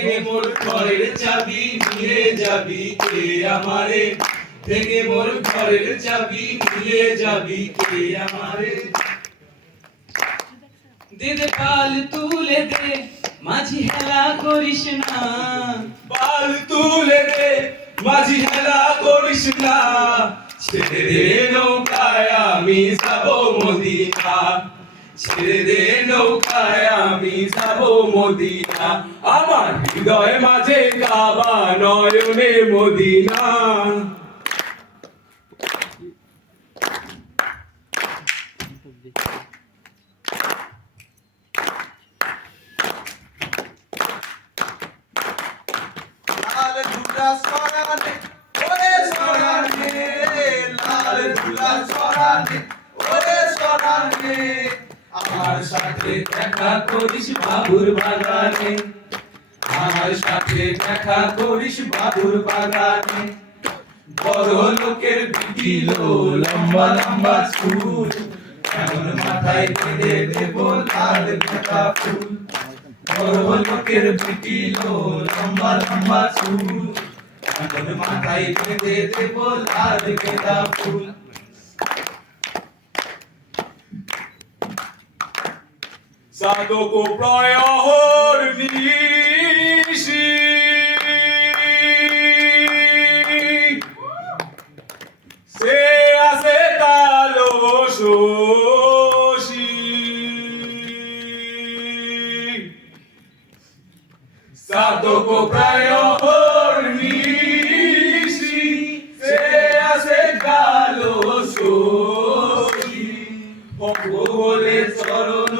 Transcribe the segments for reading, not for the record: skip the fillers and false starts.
থেকে মোর ঘরের চাবি নিয়ে যাবি কে আমারে, থেকে মোর ঘরের চাবি নিয়ে যাবি কে আমারে। দে দে পাল তুলে দে, মাঝি হেলা করিস না। পাল তুলে দে, মাঝি হেলা করিস না। ছেড়ে দে নৌকায় আমি যাব মদিনা, ছেড়ে দে নৌকায় আমি যাব মদিনা। আমার হৃদয় মাঝে কাবা, নয়নে মদিনা। লাল ধুলা সরানে ওরে সরানে, লাল ধুলা সরানে ওরে সরানে। আমার সাথে দেখা করিস বাবুর বাগানে, আমার সাথে দেখা করিস বাবুর বাগানে। বড় লোকের বিটিলো লম্বা লম্বা চুল, এমন মাথায় বেঁধে দেব লাল গাঁদা ফুল। বড় লোকের বিটিলো লম্বা লম্বা চুল, এমন মাথায় বেঁধে দেব লাল গাঁদা ফুল। সাধক প্রয়হর নিশি, সে আছে কালো শশী। সাধক প্রয়হর নিশি, সে আছে কালো শশী। বলে চরণ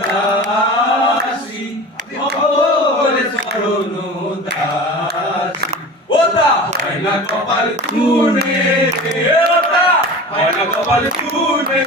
দাসী, বলে চরণ দাসী। ওটা হয় না কপাল খুনে, ওটা হয় না কপাল খুনে।